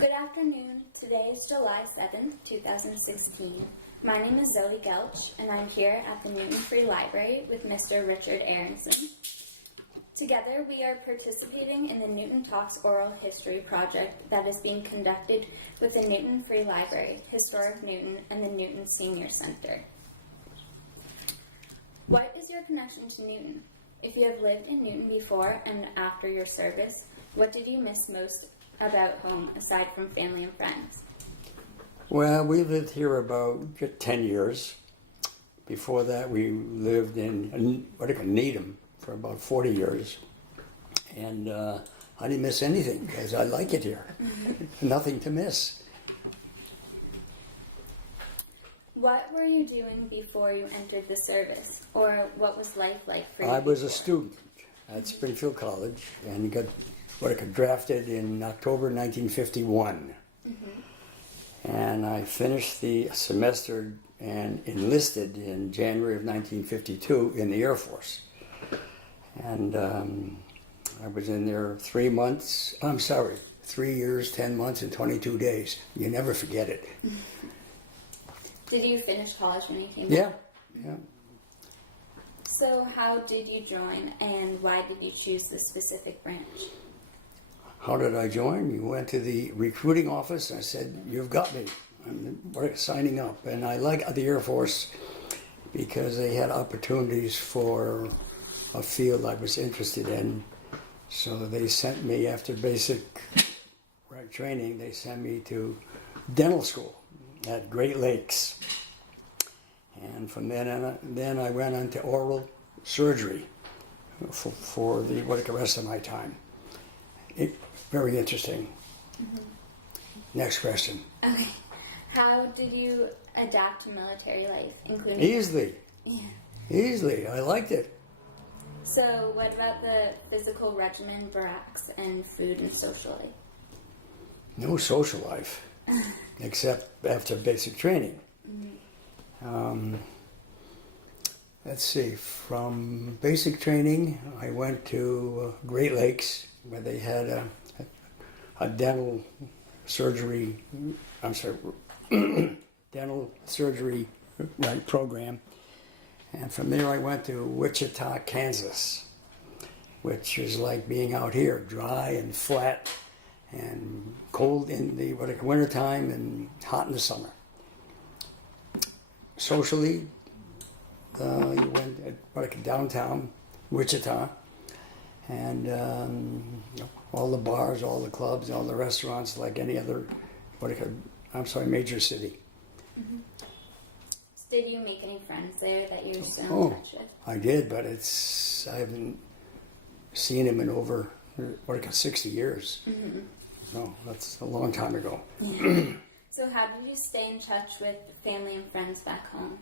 Good afternoon. Today is July 7th, 2016. My name is Zoe Gelch, and I'm here at the Newton Free Library with Mr. Richard Aronson. Together, we are participating in the Newton Talks Oral History project that is being conducted with the Newton Free Library, Historic Newton, and the Newton Senior Center. What is your connection to Newton? If you have lived in Newton before and after your service, what did you miss most about home aside from family and friends? Well, we lived here about 10 years. Before that, we lived in Needham for about 40 years. And I didn't miss anything because I like it here. Nothing to miss. What were you doing before you entered the service? Or what was life like for you? I was a before? student at Springfield College and got drafted in October 1951. And I finished the semester and enlisted in January of 1952 in the Air Force. And I was in there 3 years, 10 months, and 22 days. You never forget it. Did you finish college when you came Yeah, back? yeah. So how did you join, and why did you choose this specific branch? How did I join? You went to the recruiting office. I said, "You've got me. I'm signing up." And I like the Air Force because they had opportunities for a field I was interested in. So they sent me, after basic training, they sent me to dental school at Great Lakes. And from then I went on to oral surgery for the rest of my time. Very interesting. Next question. Okay. How did you adapt to military life, including... Easily. Yeah. Easily. I liked it. So what about the physical regimen, barracks, and food and social life? No social life, except after basic training. Let's see. From basic training, I went to Great Lakes, where they had a dental surgery. Dental surgery program. And from there I went to Wichita, Kansas, which is like being out here, dry and flat and cold in the wintertime and hot in the summer. Socially, you went downtown Wichita, and all the bars, all the clubs, all the restaurants, like any other major city. Did you make any friends there that you're still in touch with? I did, but I haven't seen him in over 60 years. So that's a long time ago. Yeah. So how did you stay in touch with family and friends back home?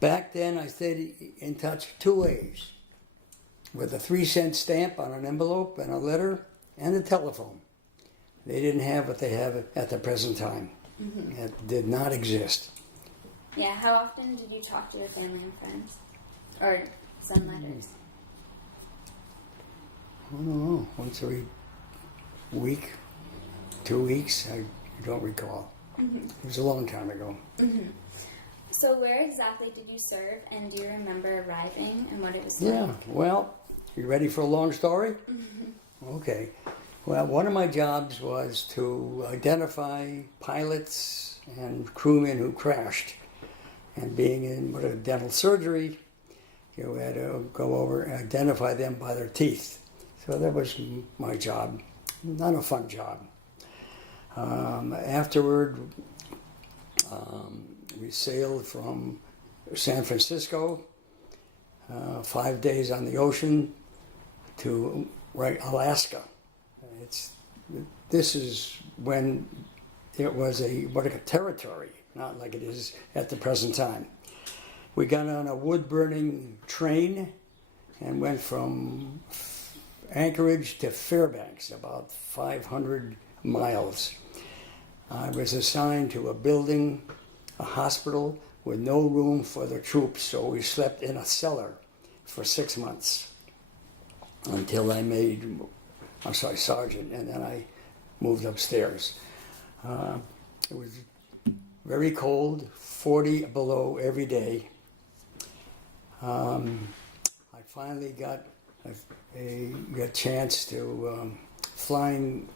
Back then, I stayed in touch 2 ways: with a 3-cent stamp on an envelope and a letter and a telephone. They didn't have what they have at the present time. It did not exist. Yeah, how often did you talk to your family and friends? Or send letters? I don't know, once every week, 2 weeks, I don't recall. It was a long time ago. So where exactly did you serve, and do you remember arriving and what it was Yeah, like? well, you ready for a long story? Okay. Well, one of my jobs was to identify pilots and crewmen who crashed. And being in dental surgery, you had to go over and identify them by their teeth. So that was my job. Not a fun job. Afterward, we sailed from San Francisco, 5 days on the ocean, to Alaska. This is when it was a territory, not like it is at the present time. We got on a wood-burning train and went from Anchorage to Fairbanks, about 500 miles. I was assigned to a building, a hospital, with no room for the troops, so we slept in a cellar for 6 months until I made, sergeant, and then I moved upstairs. It was very cold, 40 below every day. I finally got a chance to flying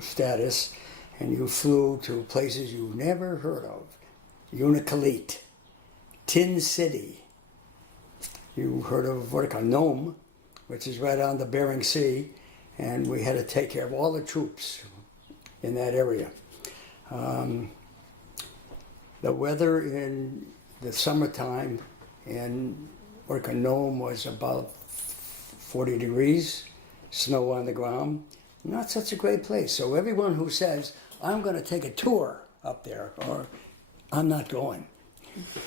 status, and you flew to places you never heard of. Unalakleet, Tin City. You heard of what they call Nome, which is right on the Bering Sea, and we had to take care of all the troops in that area. The weather in the summertime in Nome was about 40 degrees, snow on the ground. Not such a great place. So everyone who says, I'm going to take a tour up there, or I'm not going.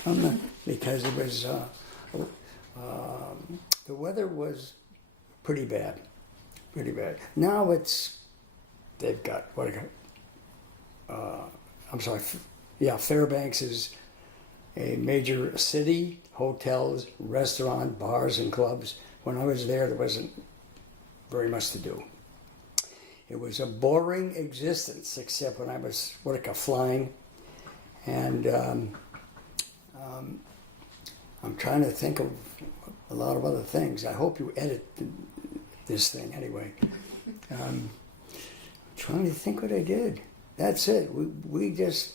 I'm not, because it was, the weather was pretty bad. Pretty bad. Now they've got, Fairbanks is a major city, hotels, restaurant, bars, and clubs. When I was there wasn't very much to do. It was a boring existence, except when I was flying. And I'm trying to think of a lot of other things. I hope you edit this thing anyway. Trying to think what I did. That's it. We just,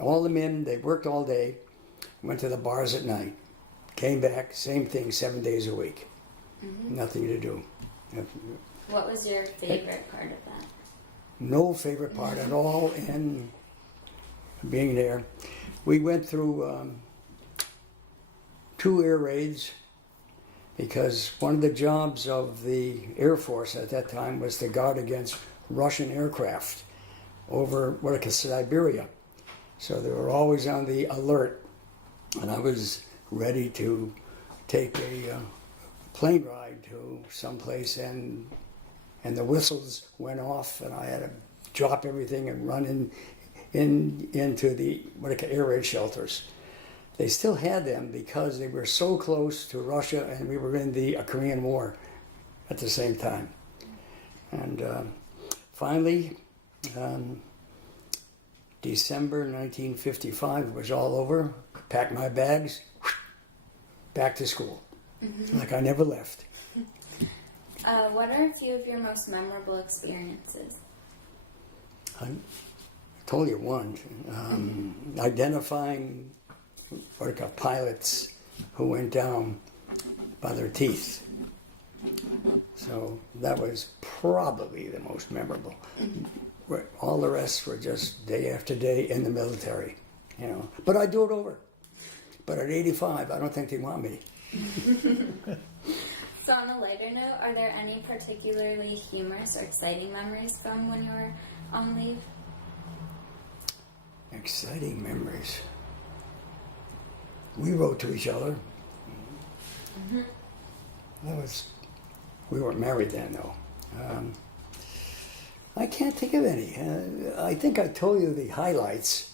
all the men, they worked all day, went to the bars at night, came back, same thing, 7 days a week. Mm-hmm. Nothing to do. What was your favorite part of that? No favorite part at all in being there. We went through 2 air raids, because one of the jobs of the Air Force at that time was to guard against Russian aircraft over Siberia. So they were always on the alert, and I was ready to take a plane ride to someplace, and the whistles went off, and I had to drop everything and run into the air raid shelters. They still had them because they were so close to Russia, and we were in the Korean War at the same time. And finally, December 1955, it was all over. Packed my bags, back to school. Mm-hmm. Like I never left. What are a few of your most memorable experiences? I told you one. Identifying pilots who went down by their teeth. So that was probably the most memorable. All the rest were just day after day in the military, But I'd do it over. But at 85, I don't think they want me. So on a lighter note, are there any particularly humorous or exciting memories from when you were on leave? Exciting memories. We wrote to each other. Mm-hmm. We weren't married then, though. I can't think of any. I think I told you the highlights.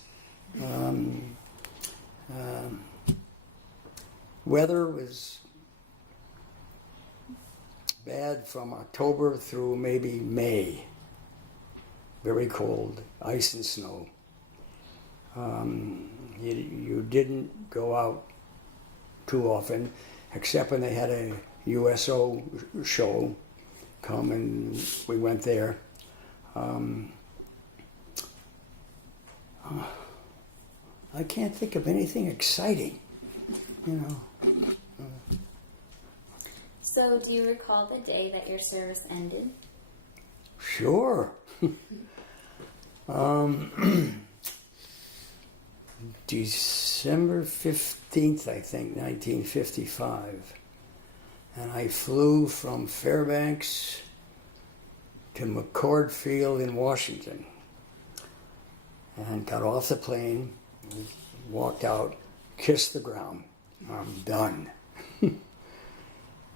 Weather was bad from October through maybe May. Very cold, ice and snow. You didn't go out too often, except when they had a USO show come, and we went there. I can't think of anything exciting, So do you recall the day that your service ended? Sure. December 15th, I think, 1955. And I flew from Fairbanks to McCord Field in Washington. And got off the plane, walked out, kissed the ground. I'm done.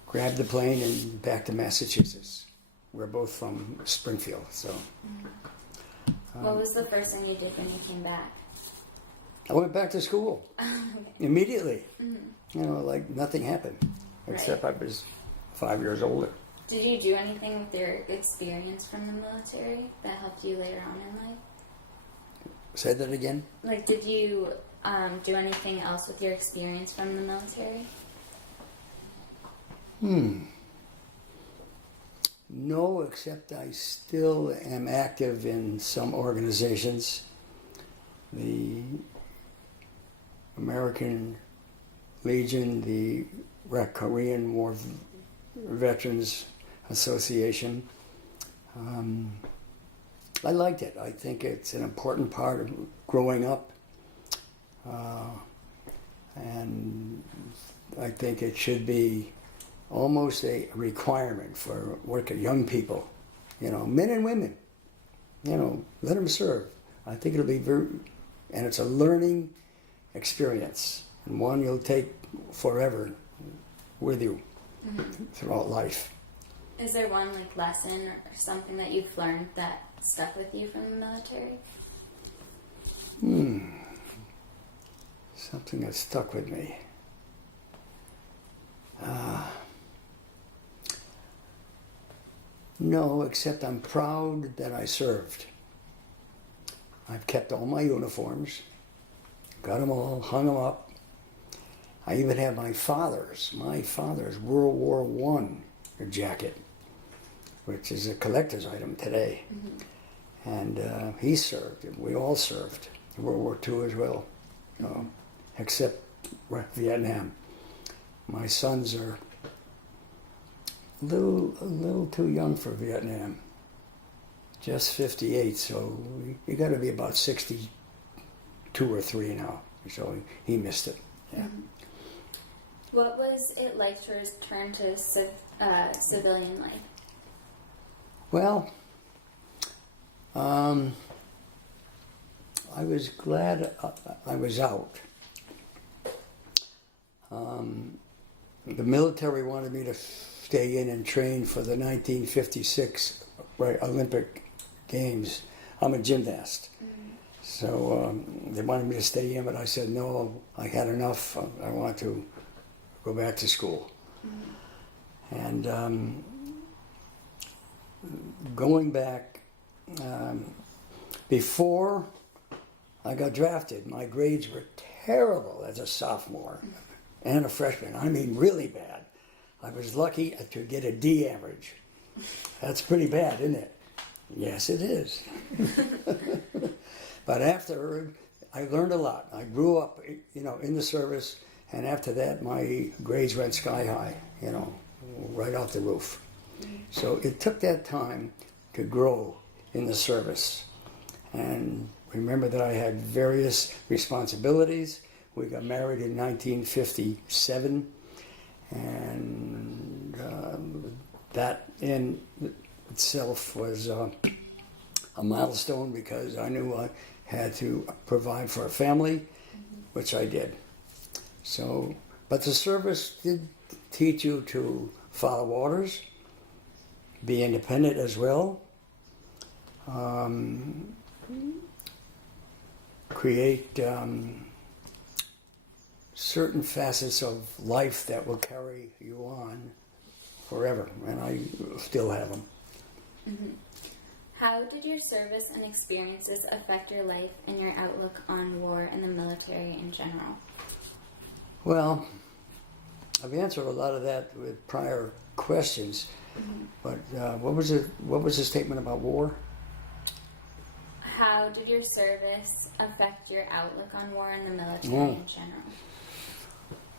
Grabbed the plane and back to Massachusetts. We're both from Springfield, so. What was the first thing you did when you came back? I went back to school. Okay. Immediately. Mm-hmm. Like nothing happened. Except I was 5 years older. Did you do anything with your experience from the military that helped you later on in life? Say that again? Like, did you do anything else with your experience from the military? No, except I still am active in some organizations. The American Legion, the Korean War Veterans Association. I liked it. I think it's an important part of growing up. And I think it should be almost a requirement for young people, men and women, let them serve. I think it'll be and it's a learning experience, and one you'll take forever with you throughout life. Is there one lesson or something that you've learned that stuck with you from the military? Something that stuck with me. No, except I'm proud that I served. I've kept all my uniforms, got them all, hung them up. I even have my father's World War I jacket, which is a collector's item today. And he served, and we all served in World War II as well, except Vietnam. My sons are a little too young for Vietnam. Just 58, so you got to be about 62 or 3 now. So he missed it. Yeah. What was it like to return to civilian life? Well, I was glad I was out. The military wanted me to stay in and train for the 1956 Olympic Games. I'm a gymnast. So they wanted me to stay in, but I said, no, I had enough. I want to go back to school. And going back, before I got drafted, my grades were terrible as a sophomore and a freshman. I mean, really bad. I was lucky to get a D average. That's pretty bad, isn't it? Yes, it is. But after, I learned a lot. I grew up, in the service, and after that, my grades went sky high, right off the roof. So it took that time to grow in the service. And remember that I had various responsibilities. We got married in 1957, and that in itself was a milestone because I knew I had to provide for a family, which I did. So, but the service did teach you to follow orders, be independent as well, create certain facets of life that will carry you on forever, and I still have them. How did your service and experiences affect your life and your outlook on war and the military in general? Well, I've answered a lot of that with prior questions, but what was the statement about war? How did your service affect your outlook on war and the military in general?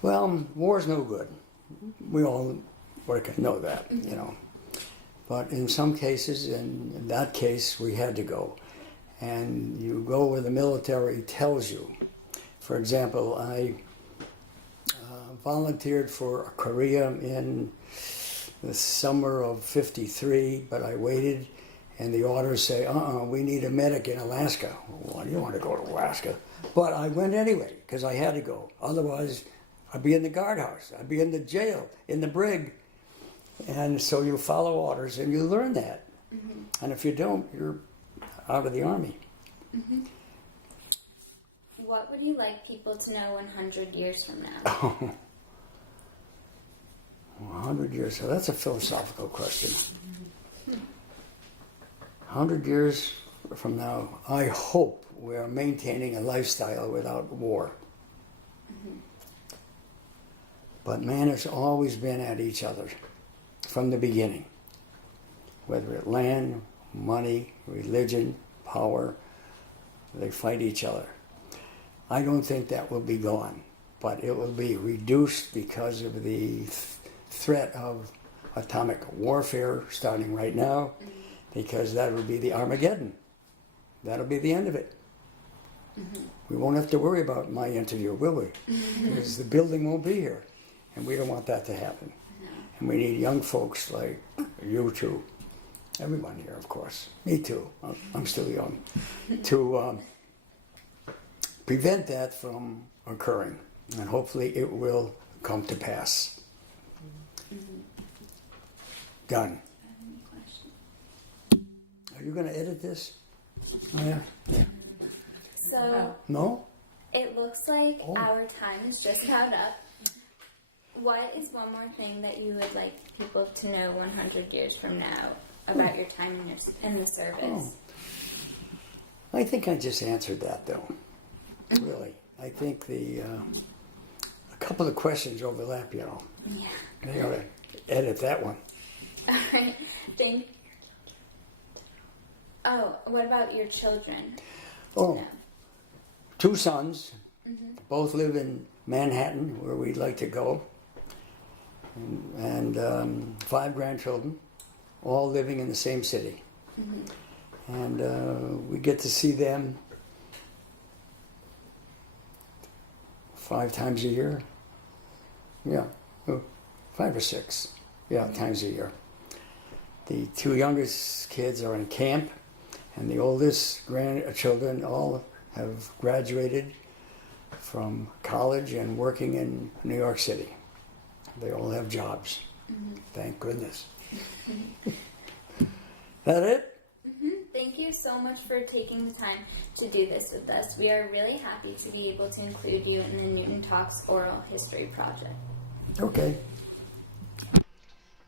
Well, war's no good. We all know that, But in some cases, and in that case, we had to go. And you go where the military tells you. For example, I volunteered for Korea in the summer of '53, but I waited, and the orders say, we need a medic in Alaska. Well, you want to go to Alaska? But I went anyway, because I had to go. Otherwise, I'd be in the guardhouse. I'd be in the jail, in the brig. And so you follow orders, and you learn that. And if you don't, you're out of the Army. What would you like people to know 100 years from now? 100 years. So that's a philosophical question. 100 years from now, I hope we're maintaining a lifestyle without war. But man has always been at each other from the beginning. Whether it's land, money, religion, power, they fight each other. I don't think that will be gone, but it will be reduced because of the threat of atomic warfare starting right now, because that will be the Armageddon. That'll be the end of it. We won't have to worry about my interview, will we? Because the building won't be here, and we don't want that to happen. And we need young folks like you two, everyone here, of course, me too, I'm still young, to prevent that from occurring, and hopefully it will come to pass. Done. Are you going to edit this? Oh, yeah? Yeah. So No? it looks like our time is just about up. What is one more thing that you would like people to know 100 years from now about your time in the service? I think I just answered that, though. Really. I think a couple of questions overlap, you know. Yeah. I ought to edit that one. All right. Oh, what about your children? Oh, No. 2 sons. Both live in Manhattan, where we'd like to go. And 5 grandchildren, all living in the same city. And we get to see them 5 times a year. Yeah, 5 or 6. Yeah, times a year. The 2 youngest kids are in camp, and the oldest grandchildren all have graduated from college and working in New York City. They all have jobs. Thank goodness. That it? Thank you so much for taking the time to do this with us. We are really happy to be able to include you in the Newton Talks Oral History Project. Okay.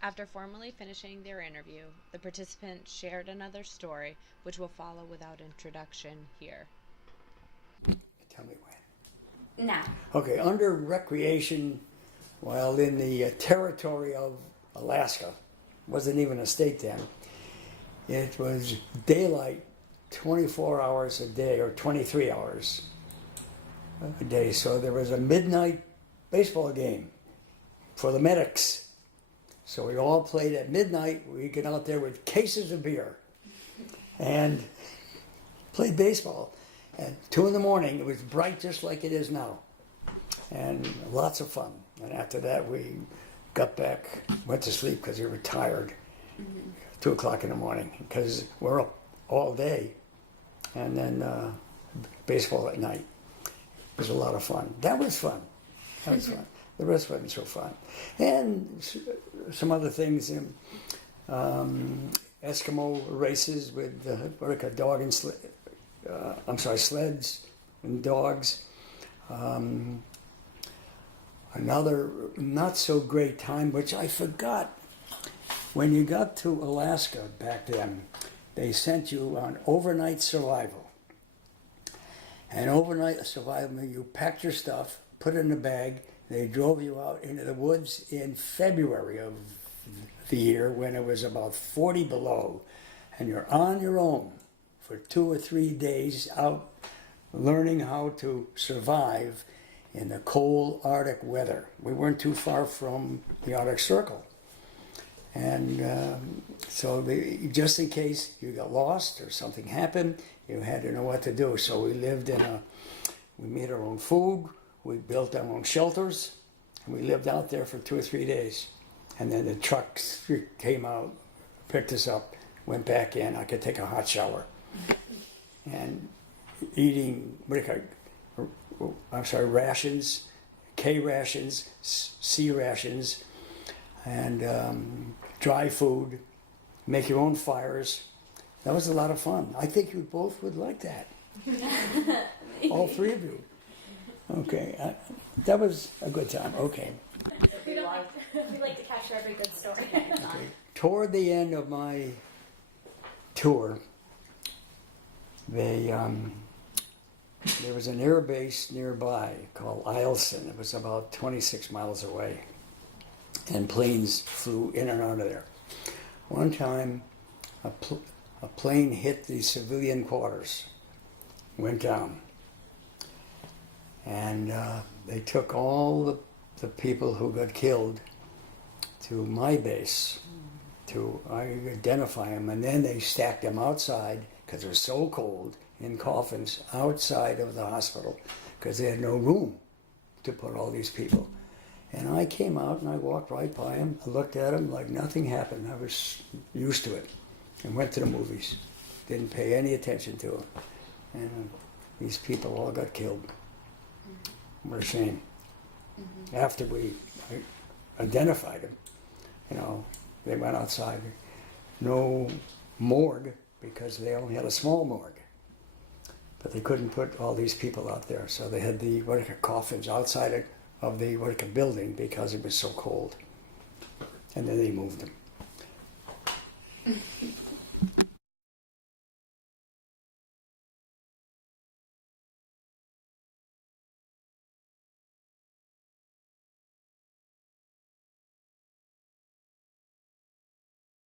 After formally finishing their interview, the participants shared another story, which will follow without introduction here. Tell me when. Now. Okay, under recreation, while in the territory of Alaska, wasn't even a state then, it was daylight 24 hours a day, or 23 hours a day. So there was a midnight baseball game for the medics. So we all played at midnight. We get out there with cases of beer and played baseball. At 2 in the morning, it was bright just like it is now. And lots of fun. And after that, we got back, went to sleep because we were tired. 2 o'clock in the morning, because we're up all day. And then baseball at night. It was a lot of fun. That was fun. That was fun. The rest wasn't so fun. And some other things, Eskimo races with sleds and dogs. Another not so great time, which I forgot. When you got to Alaska back then, they sent you on overnight survival. And overnight survival, you packed your stuff, put it in a bag. They drove you out into the woods in February of the year when it was about 40 below. And you're on your own for 2 or 3 days out learning how to survive in the cold Arctic weather. We weren't too far from the Arctic Circle. And so just in case you got lost or something happened, you had to know what to do. So we made our own food. We built our own shelters, and we lived out there for 2 or 3 days. And then the trucks came out, picked us up, went back in. I could take a hot shower. And eating, rations, K rations, C rations, and dry food, make your own fires. That was a lot of fun. I think you both would like that. All 3 of you. Okay, that was a good time. Okay. We don't like, we like to capture every good story. Toward the end of my tour, there was an air base nearby called Aronson. It was about 26 miles away, and planes flew in and out of there. One time, a plane hit the civilian quarters, went down, and they took all the people who got killed to my base to identify them, and then they stacked them outside because it was so cold in coffins outside of the hospital because they had no room to put all these people. And I came out and I walked right by them. I looked at them like nothing happened. I was used to it and went to the movies. Didn't pay any attention to them. And these people all got killed. What a shame. After we identified them, you know, they went outside. No morgue because they only had a small morgue. But they couldn't put all these people out there. So they had the coffins outside of the building because it was so cold. And then they moved them.